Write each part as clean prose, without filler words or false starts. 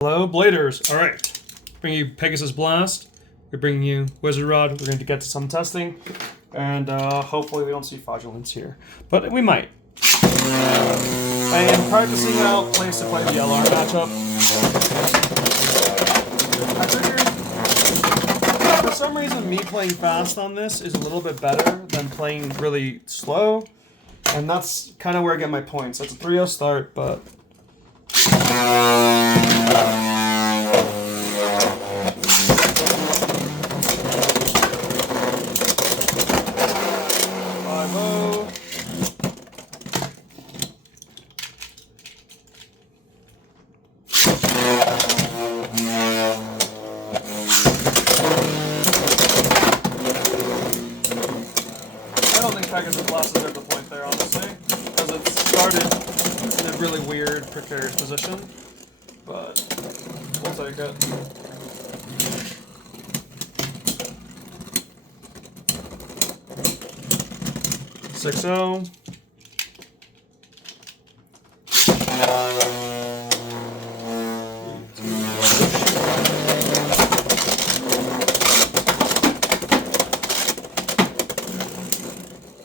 Hello, Bladers. All right, bringing you Pegasus Blast. We're bringing you WizardRod. We're going to get to some testing, and hopefully we don't see fraudulence here, but we might. I am practicing out plays to play the LR matchup. I figured, for some reason, me playing fast on this is a little bit better than playing really slow, and that's kind of where I get my points. It's a 3-0 start, but. 5-0. I don't think Pegasus Blast deserved the point there, honestly, because it started in a really weird, precarious position, but we'll take it. Six-0.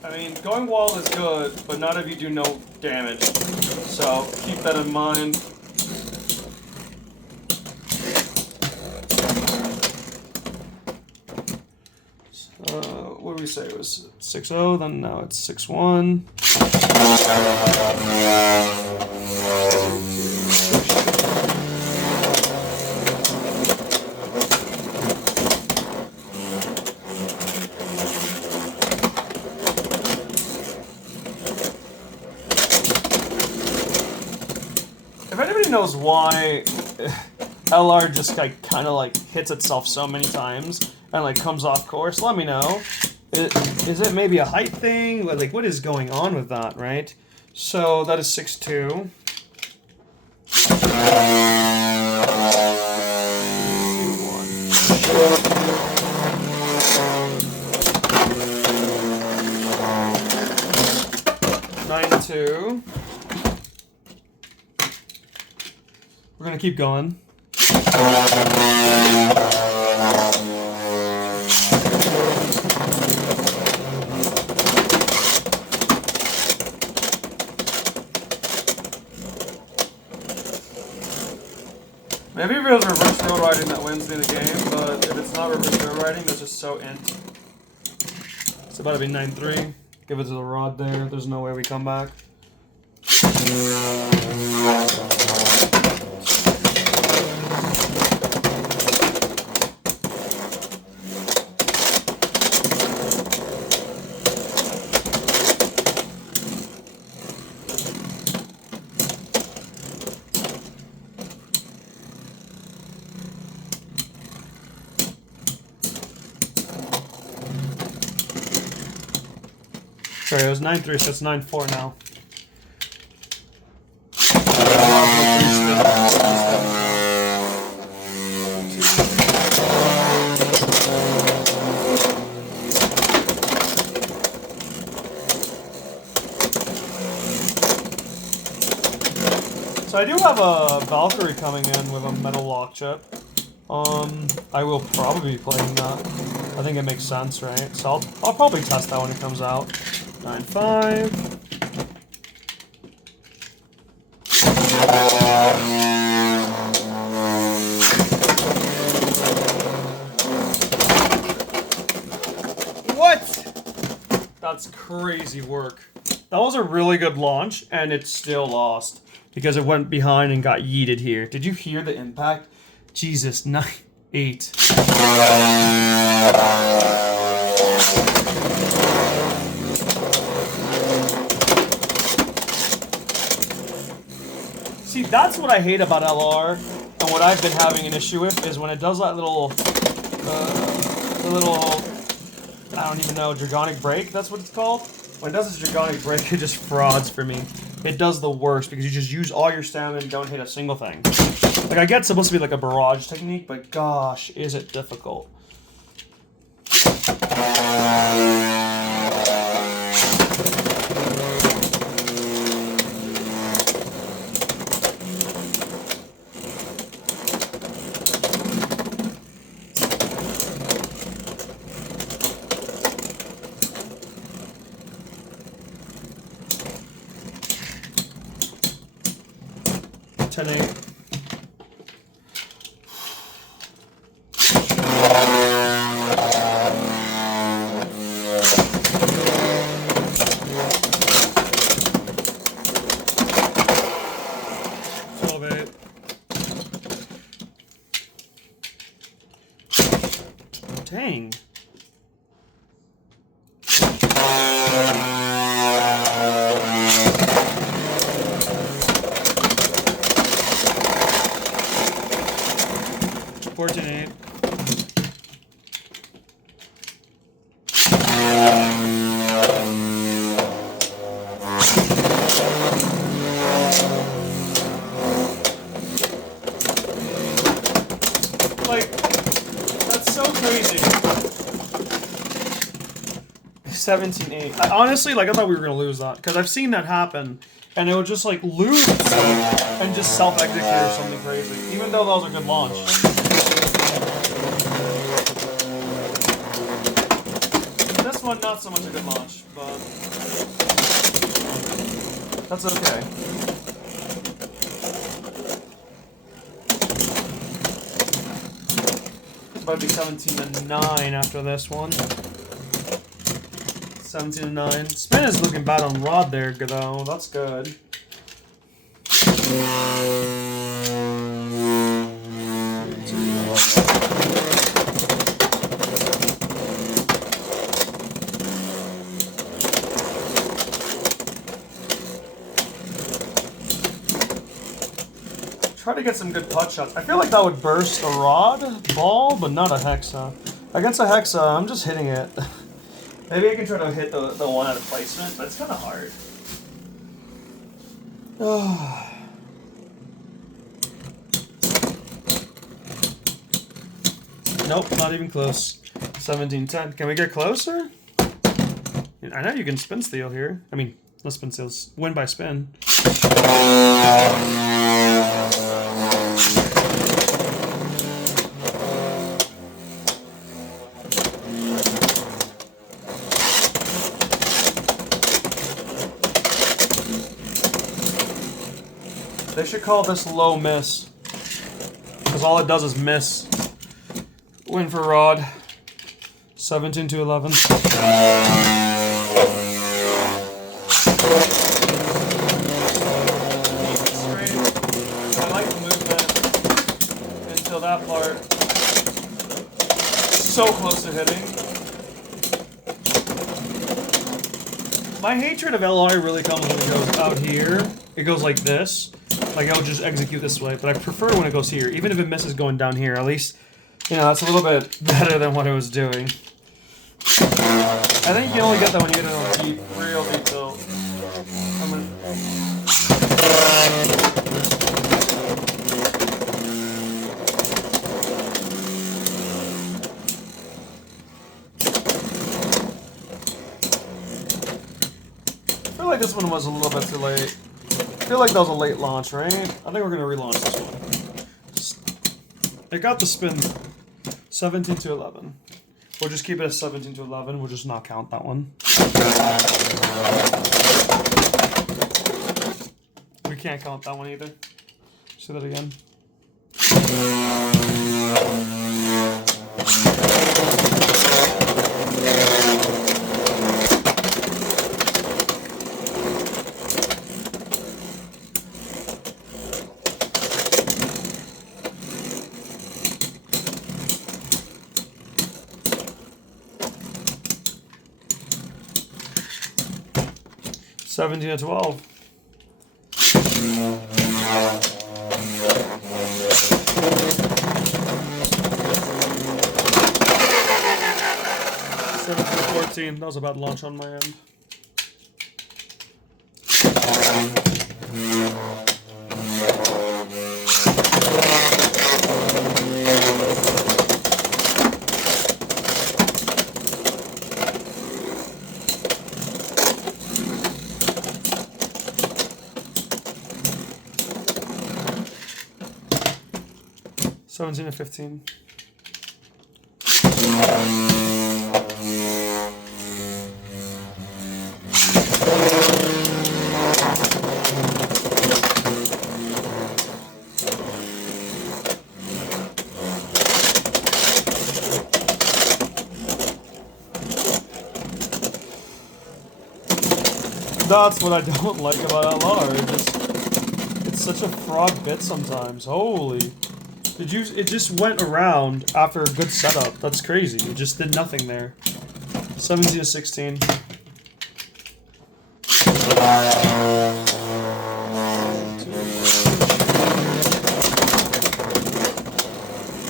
I mean, going wall is good, but not if you do no damage. So keep that in mind. So what did we say? It was 6-0, then now it's 6-1. If anybody knows why LR just kind of hits itself so many times and comes off course, let me know. Is it maybe a height thing? What is going on with that, right? So that is 6-2. Nine-2. We're gonna keep going. Maybe if it was reverse road riding that wins me the game, but if it's not reverse road riding, that's just so int. It's about to be 9-3. Give it to the rod there. There's no way we come back. Sorry, it was 9-3, so it's 9-4 now. So I do have a Valkyrie coming in with a metal lock chip. I will probably be playing that. I think it makes sense, right? So I'll probably test that when it comes out. 9-5. What? That's crazy work. That was a really good launch, and it still lost because it went behind and got yeeted here. Did you hear the impact? Jesus, 9-8. See, that's what I hate about LR, and what I've been having an issue with is when it does that little, I don't even know, Dragonic Break, that's what it's called? When it does this Dragonic Break, it just frauds for me. It does the worst, because you just use all your stamina and don't hit a single thing. I get it's supposed to be a barrage technique, but gosh, is it difficult. 10-8. Dang. Like, that's so crazy. 17-8. Honestly, like, I thought we were gonna lose that because I've seen that happen, and it would just like lose and just self-execute or something crazy. Even though that was a good launch. This one, not so much a good launch, but that's okay. It's about to be 17-9 after this one. 17-9. Spin is looking bad on rod there, though. That's good. Try to get some good putt shots. I feel like that would burst a rod ball, but not a hexa. Against a hexa, I'm just hitting it. Maybe I can try to hit the one out of placement, but it's kind of hard. Nope, not even close. 17-10. Can we get closer? I know you can spin steal here. I mean, not spin steals. Win by spin. They should call this low miss, because all it does is miss. Win for Rod. 17-11. Straight. I like the movement until that part. So close to hitting. My hatred of LR really comes when it goes out here. It goes like this. Like, I'll just execute this way, but I prefer when it goes here. Even if it misses going down here, at least, you know, that's a little bit better than what it was doing. I think you only get that when you get it on deep, real deep tilt. I feel like this one was a little bit too late. I feel like that was a late launch, right? I think we're going to relaunch this one. It got the spin 17-11. We'll just keep it at 17-11. We'll just not count that one. We can't count that one either. Say that again. Seventeen to 12. 17-14. That was a bad launch on my end. Seventeen to 15. that's what I don't like about LR. It's such a fraud bit sometimes. Holy. It just went around after a good setup. That's crazy. It just did nothing there. 17 to 16.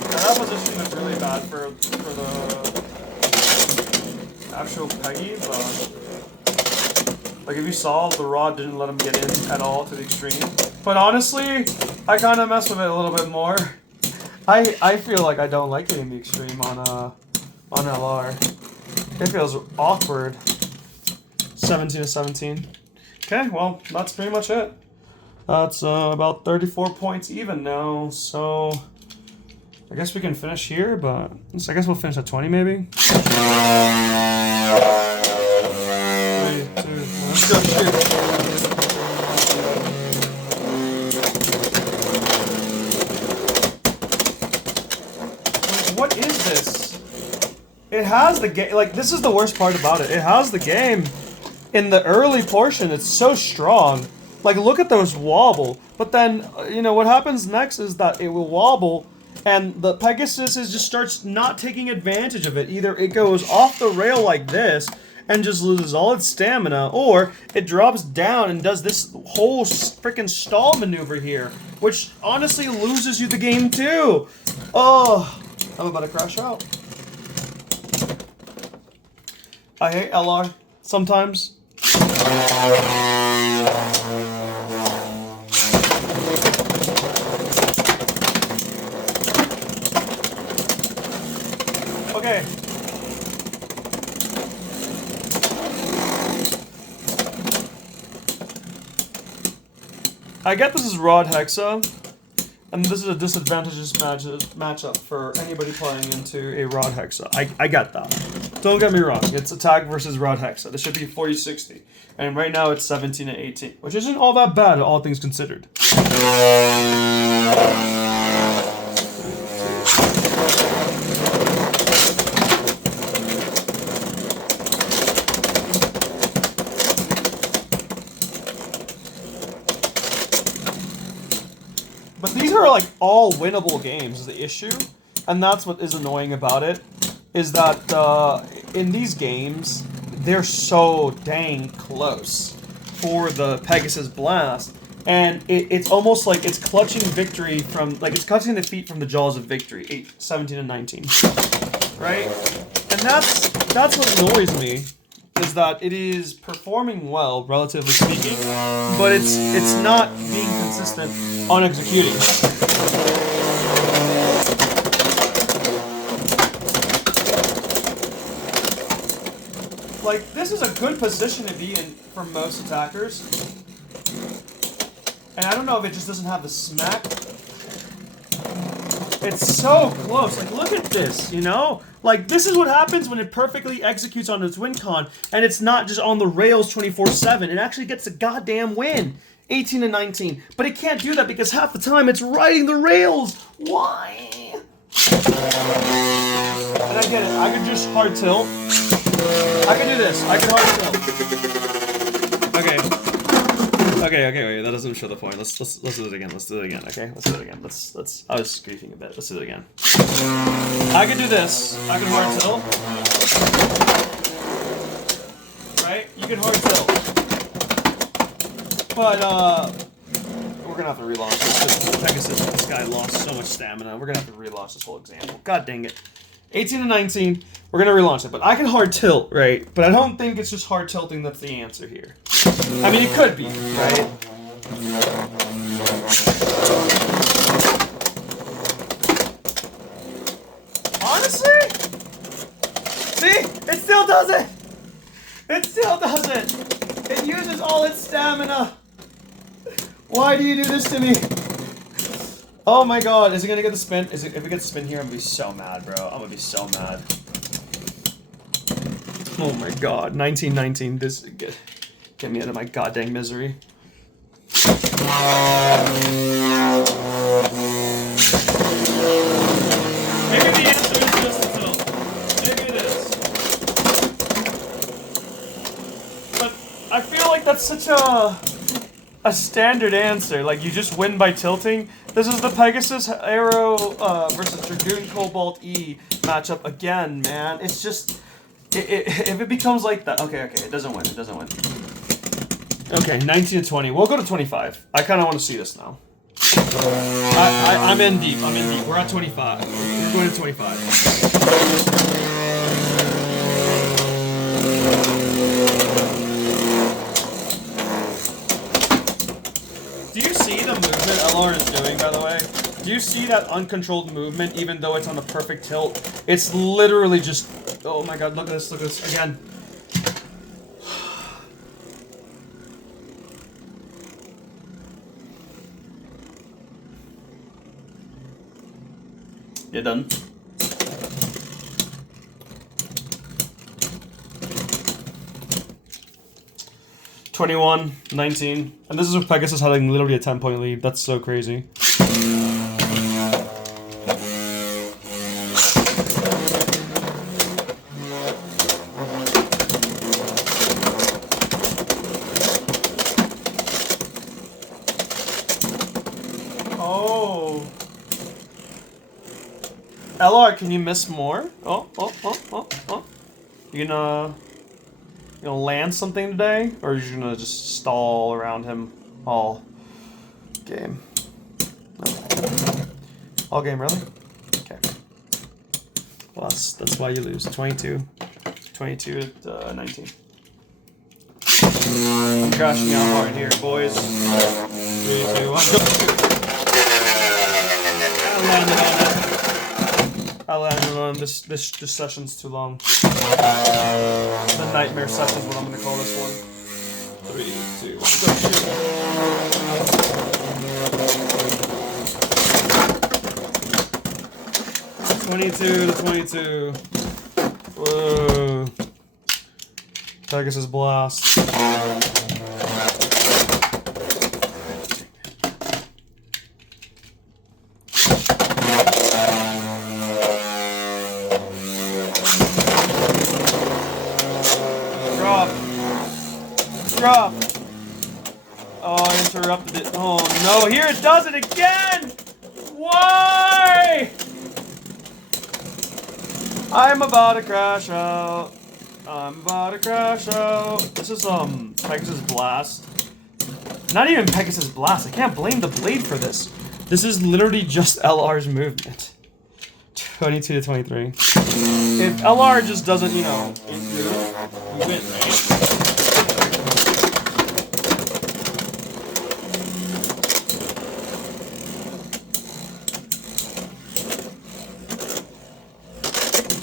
That position is really bad for the actual Peggy, but like if you saw, the rod didn't let him get in at all to the extreme. But honestly, I kind of mess with it a little bit more. I feel like I don't like hitting the extreme on LR. It feels awkward. 17 to 17. Okay, well, that's pretty much it. That's about 34 points even now, so I guess we can finish here, but I guess we'll finish at 20 maybe. 3, 2, 1, let's go shoot. What is this? It has the game, like, this is the worst part about it. It has the game in the early portion. It's so strong. Like, look at those wobble. But then, you know, what happens next is that it will wobble, and the Pegasus just starts not taking advantage of it. Either it goes off the rail like this and just loses all its stamina, or it drops down and does this whole freaking stall maneuver here, which honestly loses you the game too. Oh, I'm about to crash out. I hate LR sometimes. Okay. I get this is Rod Hexa, and this is a disadvantageous matchup for anybody playing into a Rod Hexa. I get that. Don't get me wrong, it's attack versus Rod Hexa. This should be 40-60. And right now it's 17 to 18, which isn't all that bad, all things considered. But these are like all winnable games is the issue, and that's what is annoying about it, is that in these games, they're so dang close for the Pegasus Blast, and it's almost like it's clutching victory from, like it's clutching defeat from the jaws of victory, 17 and 19, right? And that's what annoys me, is that it is performing well, relatively speaking, but it's not being consistent on executing. Like, this is a good position to be in for most attackers. And I don't know if it just doesn't have the smack. It's so close. Like, look at this, you know? Like, this is what happens when it perfectly executes on its win con, and it's not just on the rails 24/7. It actually gets a goddamn win. 18 to 19. But it can't do that because half the time it's riding the rails. Why? And I get it. I could just hard tilt. I can do this. I can hard tilt. Okay, wait, that doesn't show the point. Let's do it again. Let's do it again, okay? Let's do it again. Let's I was squeaking a bit. Let's do it again. I can do this. I can hard tilt. Right? You can hard tilt. But we're gonna have to relaunch this because Pegasus, this guy lost so much stamina. We're gonna have to relaunch this whole example. God dang it. 18 to 19, we're gonna relaunch it. But I can hard tilt, right? But I don't think it's just hard tilting that's the answer here. I mean, it could be, right? Honestly? See? It still does it! It still does it! It uses all its stamina! Why do you do this to me? Oh my god, is it gonna get the spin? If it gets the spin here, I'm gonna be so mad, bro. I'm gonna be so mad. Oh my god, 1919, this get me out of my goddamn misery. Maybe the answer is just a tilt. Maybe it is. But I feel like that's such a standard answer. Like, you just win by tilting. This is the Pegasus Arrow versus Dragoon Cobalt E matchup again, man. It's just, if it becomes like that, okay, it doesn't win. It doesn't win. Okay, 19 to 20. We'll go to 25. I kind of want to see this now. I'm in deep. We're at 25. We're going to 25. Do you see the movement LR is doing, by the way? Do you see that uncontrolled movement, even though it's on a perfect tilt? It's literally just... Oh my god, look at this again. You done? (21, 19), and this is with Pegasus having literally a 10-point lead. That's so crazy. Oh. LR, can you miss more? Oh. You gonna land something today? Or are you gonna just stall around him all game? No. All game, really? Okay. Well, that's why you lose. 22 to 19. I'm crashing out hard here, boys. 3, 2, 1. I landed on it. This session's too long. The nightmare session is what I'm gonna call this one. 3, 2, 1, go shoot. 22 to 22. Whoa. Pegasus Blast. Drop. Oh, I interrupted it. Oh no, here it does it again! Why? I'm about to crash out. This is Pegasus Blast. Not even Pegasus Blast. I can't blame the blade for this. This is literally just LR's movement. 22 to 23. If LR just doesn't, you know, improve, we win, right?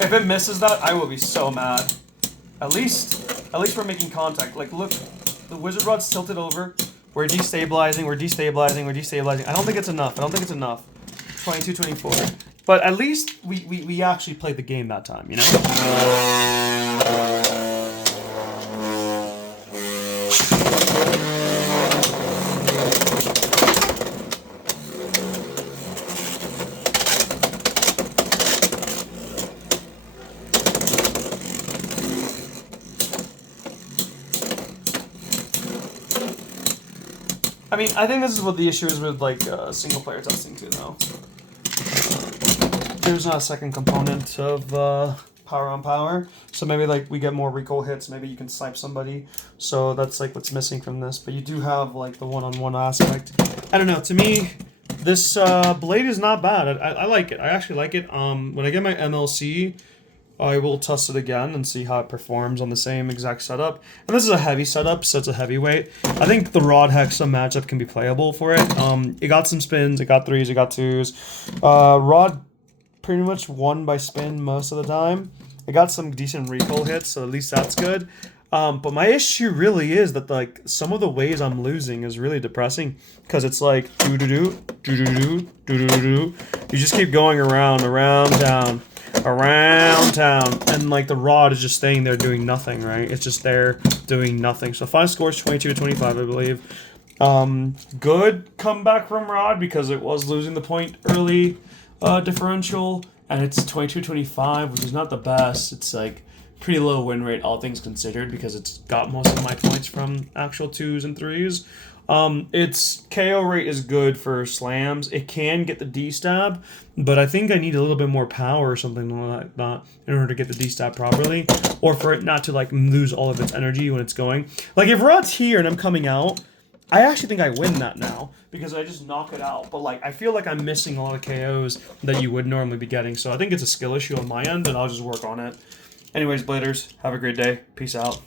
If it misses that, I will be so mad. At least we're making contact. Like, look, the wizard rod's tilted over. We're destabilizing. I don't think it's enough. 22, 24. But at least we actually played the game that time, you know? I mean, I think this is what the issue is with, like, single-player testing, too, though. There's not a second component of power on power, so maybe, like, we get more recoil hits, maybe you can snipe somebody, so that's, like, what's missing from this, but you do have, like, the one-on-one aspect. I don't know, to me, this blade is not bad. I like it. I actually like it. When I get my MLC, I will test it again and see how it performs on the same exact setup. And this is a heavy setup, so it's a heavyweight. I think the Rod Hexa matchup can be playable for it. It got some spins, it got 3s, it got 2s. Rod pretty much won by spin most of the time. It got some decent recoil hits, so at least that's good. But my issue really is that, like, some of the ways I'm losing is really depressing, because it's like do-do-do, do-do-do, do-do-do. You just keep going around, town, and, like, the rod is just staying there doing nothing, right? It's just there doing nothing. So final score is 22 to 25, I believe. Good comeback from Rod, because it was losing the point early differential, and it's 22-25, which is not the best. It's like pretty low win rate, all things considered, because it's got most of my points from actual 2s and 3s. Its KO rate is good for slams. It can get the D-stab, but I think I need a little bit more power or something like that in order to get the D-stab properly, or for it not to like lose all of its energy when it's going. Like if Rod's here and I'm coming out, I actually think I win that now because I just knock it out. But like I feel like I'm missing a lot of KOs that you would normally be getting. So I think it's a skill issue on my end, and I'll just work on it. Anyways, Bladers, have a great day. Peace out.